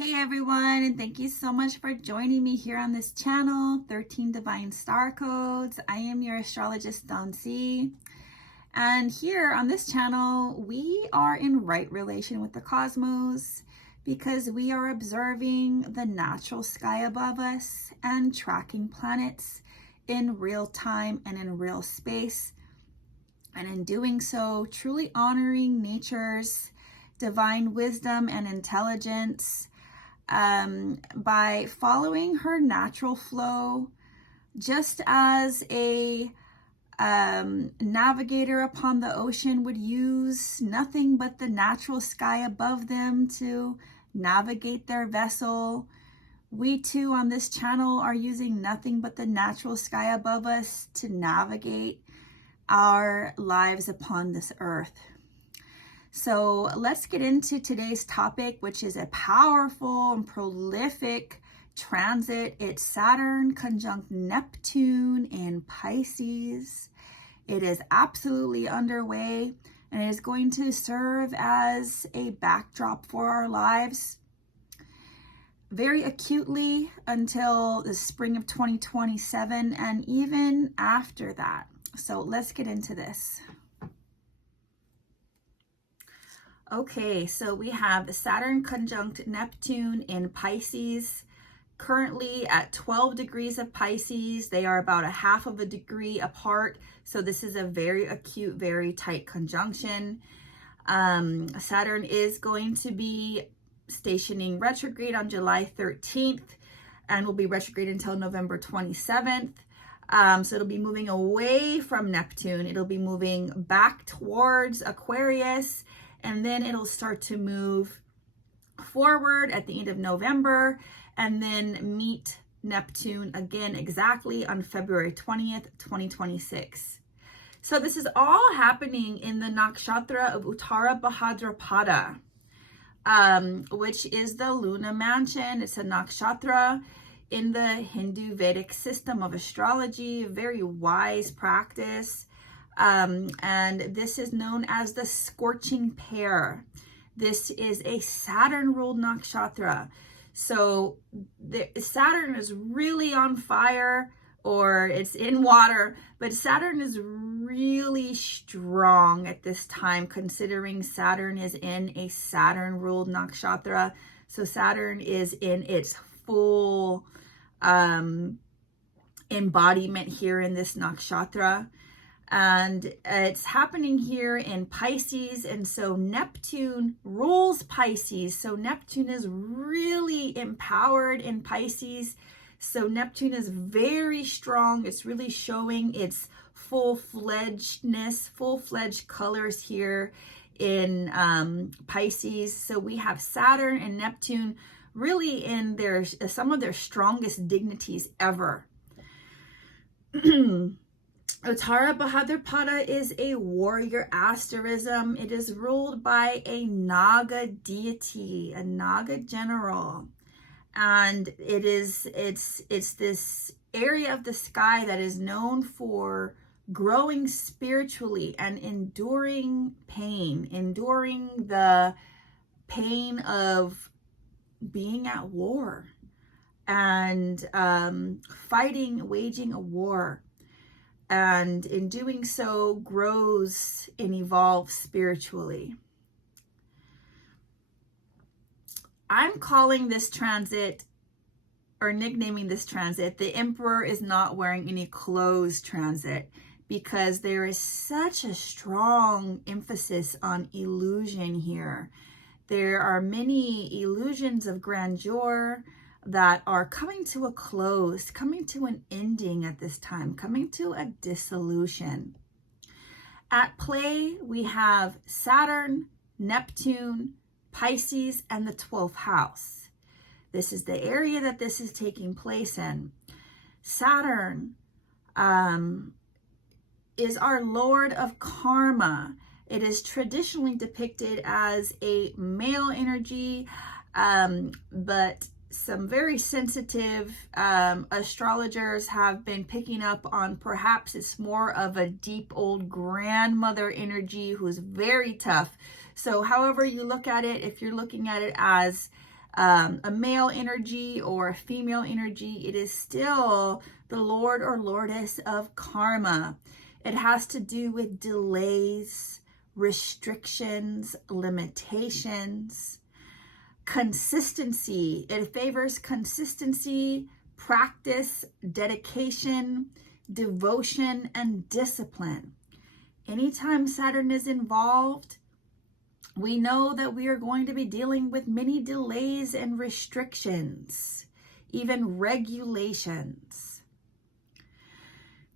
Hey everyone, and thank you so much for joining me here on this channel, 13 Divine Star Codes. I am your astrologist, Dawn C. And here on this channel, we are in right relation with the cosmos because we are observing the natural sky above us and tracking planets in real time and in real space. And in doing so, truly honoring nature's divine wisdom and intelligence, by following her natural flow, just as a navigator upon the ocean would use nothing but the natural sky above them to navigate their vessel. We too on this channel are using nothing but the natural sky above us to navigate our lives upon this earth. So let's get into today's topic, which is a powerful and prolific transit. It's Saturn conjunct Neptune in Pisces. It is absolutely underway, and it is going to serve as a backdrop for our lives very acutely until the spring of 2027 and even after that. So let's get into this. Okay, so we have Saturn conjunct Neptune in Pisces, currently at 12 degrees of Pisces. They are about a half of a degree apart. So this is a very acute, very tight conjunction. Saturn is going to be stationing retrograde on July 13th and will be retrograde until November 27th. So it'll be moving away from Neptune. It'll be moving back towards Aquarius, and then it'll start to move forward at the end of November and then meet Neptune again exactly on February 20th, 2026. So this is all happening in the nakshatra of Uttara Bhadrapada, which is the Luna Mansion. It's a nakshatra in the Hindu Vedic system of astrology, a very wise practice. And this is known as the scorching pair. This is a Saturn ruled nakshatra. So Saturn is really on fire, or it's in water, but Saturn is really strong at this time, considering Saturn is in a Saturn ruled nakshatra. So Saturn is in its full embodiment here in this nakshatra. And it's happening here in Pisces. And so Neptune rules Pisces. So Neptune is really empowered in Pisces. So Neptune is very strong. It's really showing its full-fledgedness, full-fledged colors here in Pisces. So we have Saturn and Neptune really in some of their strongest dignities ever. Uttara Bhadrapada is a warrior asterism. It is ruled by a Naga deity, a Naga general. And it's this area of the sky that is known for growing spiritually and enduring pain, enduring the pain of being at war and waging a war. And in doing so, grows and evolves spiritually. I'm calling this transit, or nicknaming this transit, the Emperor is not wearing any clothes transit, because there is such a strong emphasis on illusion here. There are many illusions of grandeur that are coming to a close, coming to an ending at this time, coming to a dissolution. At play, we have Saturn, Neptune, Pisces, and the 12th house. This is the area that this is taking place in. Saturn is our Lord of Karma. It is traditionally depicted as a male energy, but some very sensitive astrologers have been picking up on perhaps it's more of a deep old grandmother energy who's very tough. So however you look at it, if you're looking at it as a male energy or a female energy. It is still the Lord or Lordess of karma. It has to do with delays, restrictions, limitations, consistency. It favors consistency, practice, dedication, devotion, and discipline. Anytime Saturn is involved, we know that we are going to be dealing with many delays and restrictions, even regulations.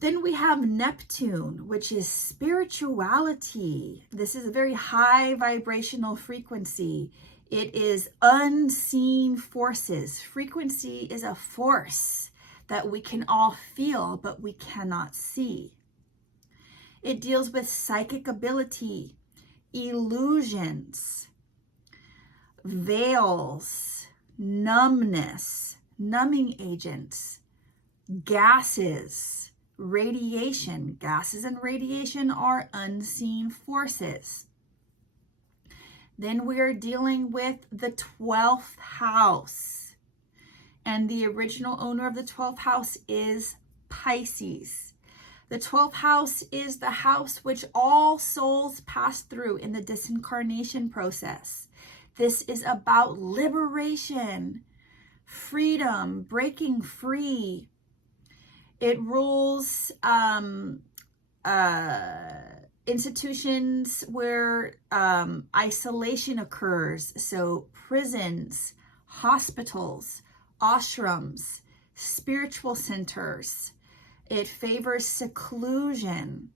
Then we have Neptune, which is spirituality. This is a very high vibrational frequency. It is unseen forces. Frequency is a force that we can all feel, but we cannot see. It deals with psychic ability, illusions, veils, numbness, numbing agents, gases, radiation. Gases and radiation are unseen forces. Then we are dealing with the 12th house. And the original owner of the 12th house is Pisces. The 12th house is the house which all souls pass through in the disincarnation process. This is about liberation, freedom, breaking free. It rules institutions where isolation occurs. So prisons, hospitals, ashrams, spiritual centers. It favors seclusion.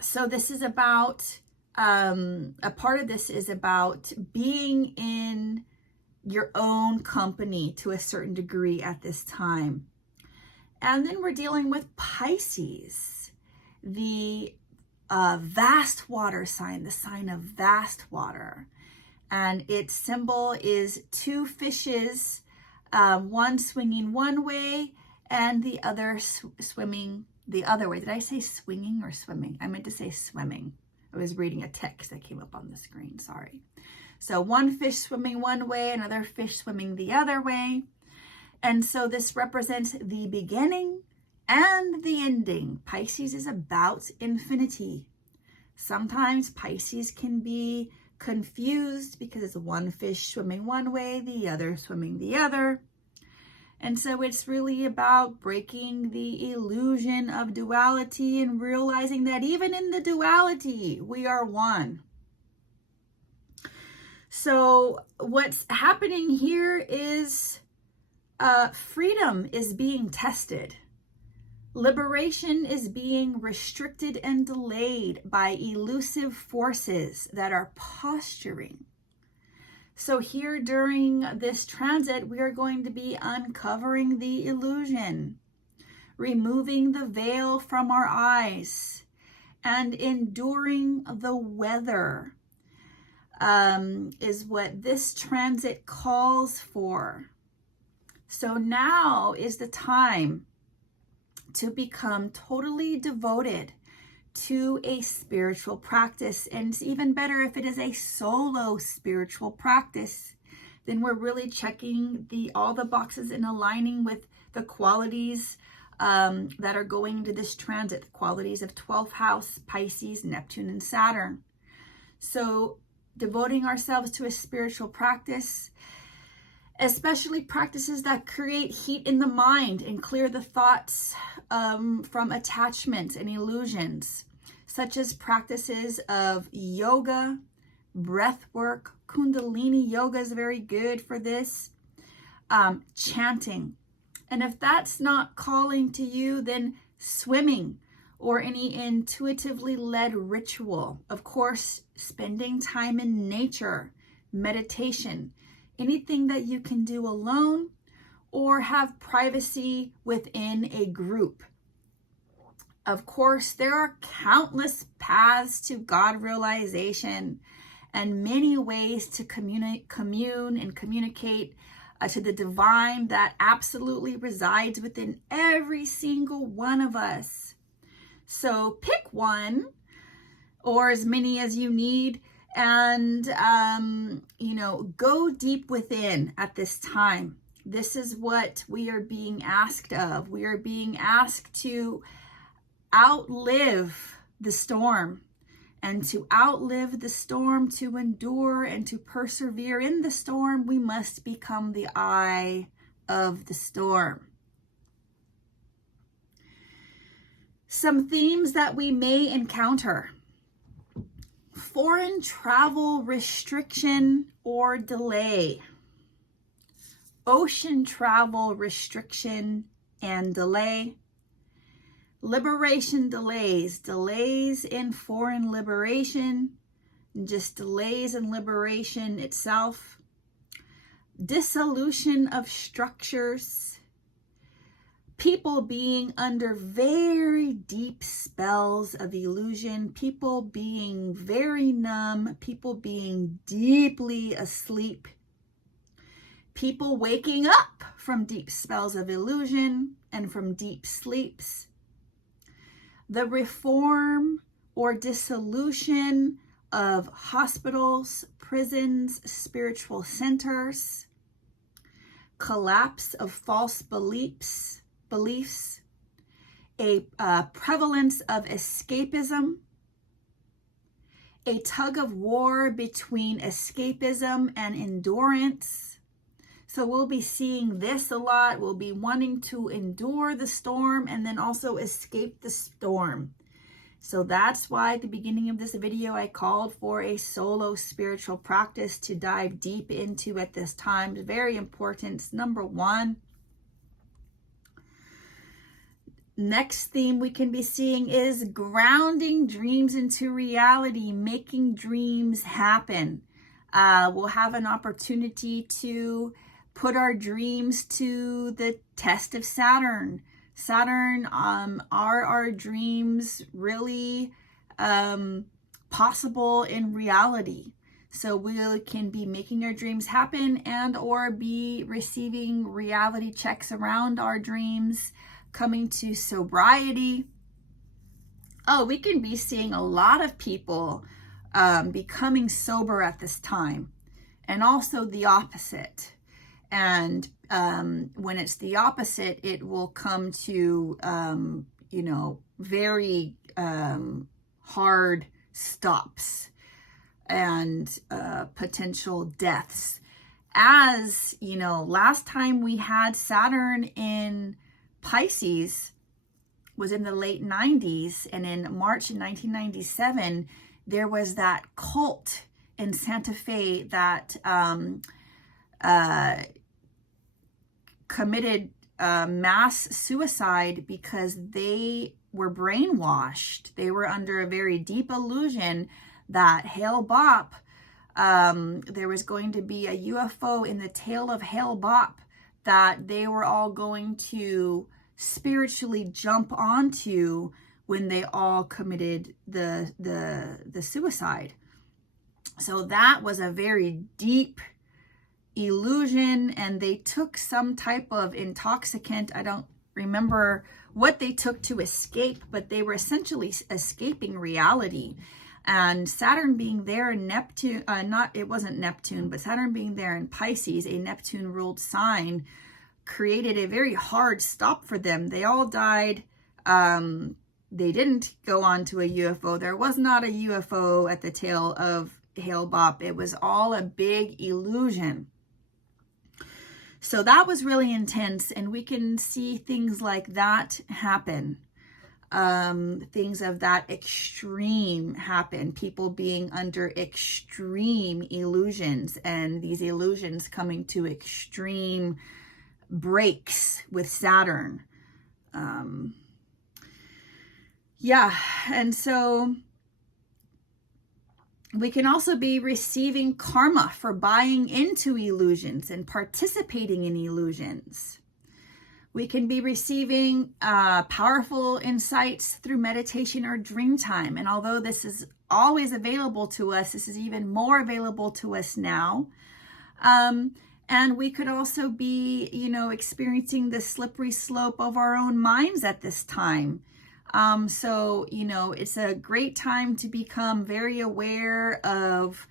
So this is about, a part of this is about being in your own company to a certain degree at this time. And then we're dealing with Pisces, the vast water sign, the sign of vast water. And its symbol is two fishes, one swinging one way and the other swimming the other way. Did I say swinging or swimming? I meant to say swimming. I was reading a text that came up on the screen, sorry. So one fish swimming one way, another fish swimming the other way. And so this represents the beginning and the ending. Pisces is about infinity. Sometimes Pisces can be confused because it's one fish swimming one way, the other swimming the other. And so it's really about breaking the illusion of duality and realizing that even in the duality, we are one. So what's happening here is freedom is being tested. Liberation is being restricted and delayed by elusive forces that are posturing. So here during this transit, we are going to be uncovering the illusion, removing the veil from our eyes, and enduring the weather is what this transit calls for. So now is the time to become totally devoted to a spiritual practice. And it's even better if it is a solo spiritual practice. Then we're really checking all the boxes and aligning with the qualities that are going into this transit, the qualities of 12th house, Pisces, Neptune, and Saturn. So devoting ourselves to a spiritual practice, especially practices that create heat in the mind and clear the thoughts from attachments and illusions, such as practices of yoga, breath work. Kundalini yoga is very good for this. Chanting. And if that's not calling to you, then swimming or any intuitively led ritual. Of course, spending time in nature, meditation, anything that you can do alone or have privacy within a group. Of course, there are countless paths to God realization and many ways to commune and communicate to the divine that absolutely resides within every single one of us. So pick one or as many as you need and, go deep within at this time. This is what we are being asked of. We are being asked to outlive the storm. And to outlive the storm, to endure and to persevere in the storm, we must become the eye of the storm. Some themes that we may encounter: foreign travel restriction or delay, ocean travel restriction and delay, liberation delays, delays in foreign liberation, just delays in liberation itself, dissolution of structures, people being under very deep spells of illusion, people being very numb, people being deeply asleep, people waking up from deep spells of illusion and from deep sleeps, the reform or dissolution of hospitals, prisons, spiritual centers, collapse of false beliefs, a prevalence of escapism, a tug of war between escapism and endurance. So we'll be seeing this a lot. We'll be wanting to endure the storm and then also escape the storm. So that's why at the beginning of this video, I called for a solo spiritual practice to dive deep into at this time. Very important. Number one. Next theme we can be seeing is grounding dreams into reality, making dreams happen. We'll have an opportunity to put our dreams to the test of Saturn. Saturn, are our dreams really possible in reality? So we can be making our dreams happen and or be receiving reality checks around our dreams, coming to sobriety. Oh, we can be seeing a lot of people becoming sober at this time, and also the opposite. And when it's the opposite, it will come to, very hard stops and potential deaths. As you know, last time we had Saturn in Pisces was in the late 90s, and in March 1997, there was that cult in Santa Fe that committed mass suicide because they were brainwashed. They were under a very deep illusion that Hale Bopp, there was going to be a UFO in the tail of Hale Bopp that they were all going to spiritually jump onto when they all committed the suicide. So that was a very deep illusion, and they took some type of intoxicant. I don't remember what they took to escape, but they were essentially escaping reality. And Saturn being there in Neptune, it wasn't Neptune, but Saturn being there in Pisces, a Neptune ruled sign, created a very hard stop for them. They all died. They didn't go on to a UFO. There was not a UFO at the tail of Hale Bopp. It was all a big illusion. So that was really intense, and we can see things like that happen. Things of that extreme happen. People being under extreme illusions, and these illusions coming to extreme breaks with Saturn. And so we can also be receiving karma for buying into illusions and participating in illusions. We can be receiving powerful insights through meditation or dream time. And although this is always available to us, this is even more available to us now. And we could also be, experiencing the slippery slope of our own minds at this time. So, it's a great time to become very aware of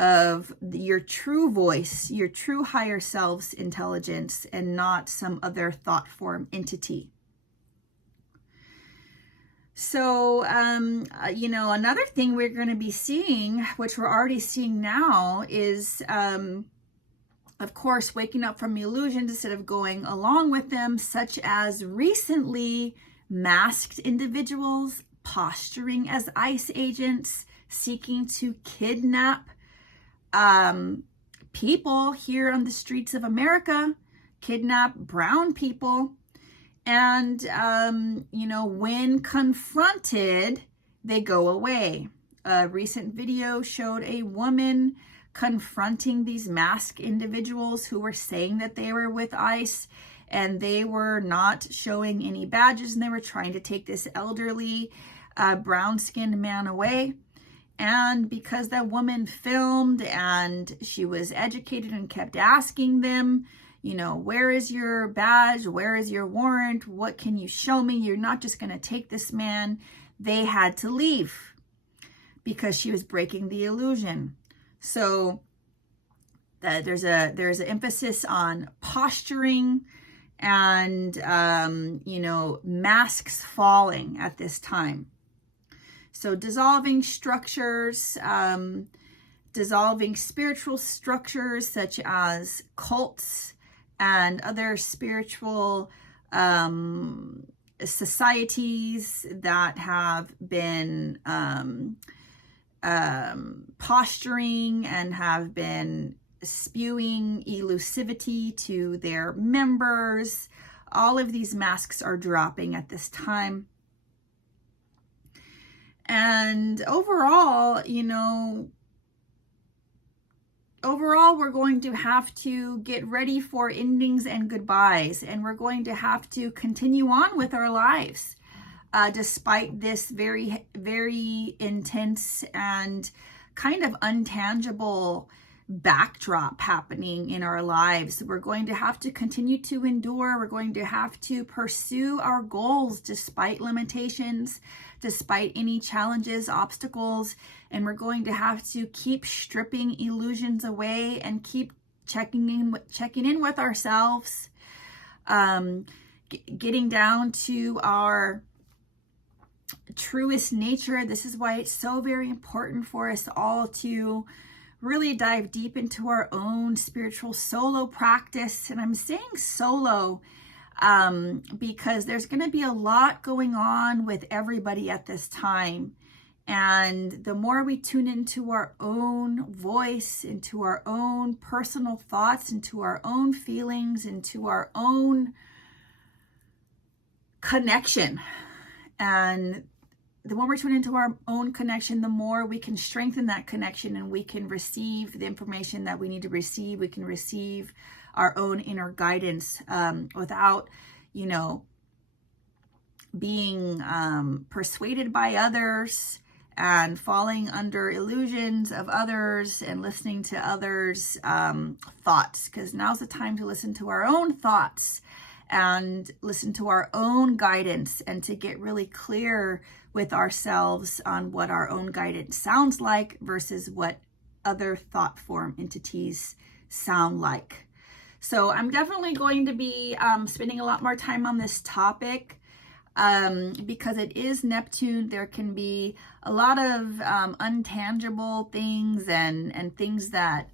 of your true voice, your true higher self's intelligence, and not some other thought form entity. So, another thing we're going to be seeing, which we're already seeing now, is, of course, waking up from illusions instead of going along with them, such as recently masked individuals posturing as ICE agents, seeking to kidnap people here on the streets of America, kidnap brown people. And, when confronted, they go away. A recent video showed a woman confronting these masked individuals who were saying that they were with ICE, and they were not showing any badges, and they were trying to take this elderly brown-skinned man away. And because that woman filmed and she was educated and kept asking them, where is your badge? Where is your warrant? What can you show me? You're not just going to take this man. They had to leave because she was breaking the illusion. So there's an emphasis on posturing and, masks falling at this time. So dissolving structures, dissolving spiritual structures such as cults and other spiritual societies that have been posturing and have been spewing elusivity to their members. All of these masks are dropping at this time. And overall, we're going to have to get ready for endings and goodbyes, and we're going to have to continue on with our lives, despite this very, very intense and kind of untangible backdrop happening in our lives. We're going to have to continue to endure. We're going to have to pursue our goals despite limitations, despite any challenges, obstacles, and we're going to have to keep stripping illusions away and keep checking in with ourselves, getting down to our truest nature. This is why it's so very important for us all to really dive deep into our own spiritual solo practice. And I'm saying solo because there's going to be a lot going on with everybody at this time. And the more we tune into our own voice, into our own personal thoughts, into our own feelings, into our own connection, and the more we tune into our own connection, the more we can strengthen that connection, and we can receive the information that we need to receive. We can receive our own inner guidance without, being persuaded by others and falling under illusions of others and listening to others' thoughts. Because now's the time to listen to our own thoughts and listen to our own guidance, and to get really clear with ourselves on what our own guidance sounds like versus what other thought form entities sound like. So I'm definitely going to be spending a lot more time on this topic because it is Neptune. There can be a lot of untangible things and things that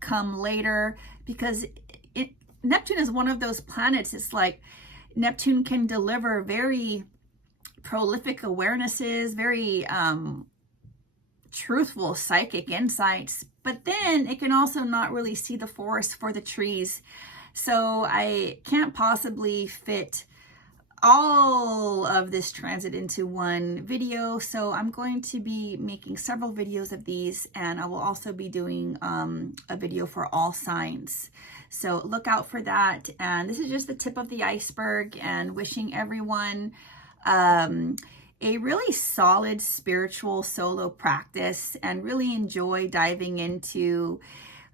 come later, because Neptune is one of those planets. It's like Neptune can deliver very prolific awarenesses, very truthful psychic insights, but then it can also not really see the forest for the trees. So I can't possibly fit all of this transit into one video. So I'm going to be making several videos of these, and I will also be doing a video for all signs. So look out for that. And this is just the tip of the iceberg, and wishing everyone a really solid spiritual solo practice, and really enjoy diving into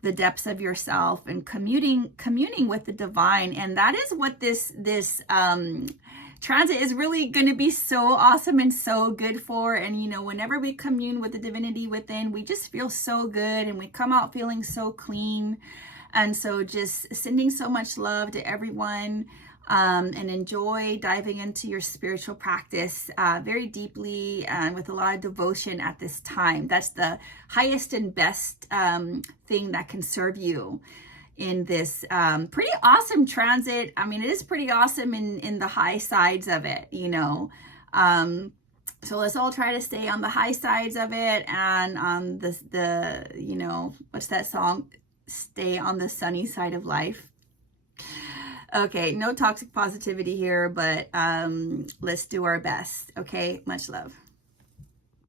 the depths of yourself and communing with the divine. And that is what this transit is really going to be so awesome and so good for. And you know, whenever we commune with the divinity within, we just feel so good and we come out feeling so clean. And so just sending so much love to everyone, and enjoy diving into your spiritual practice very deeply and with a lot of devotion at this time. That's the highest and best thing that can serve you in this pretty awesome transit. I mean, it is pretty awesome in the high sides of it, you know. So let's all try to stay on the high sides of it, and on the you know, what's that song? Stay on the sunny side of life. Okay, no toxic positivity here, but let's do our best. Okay, much love.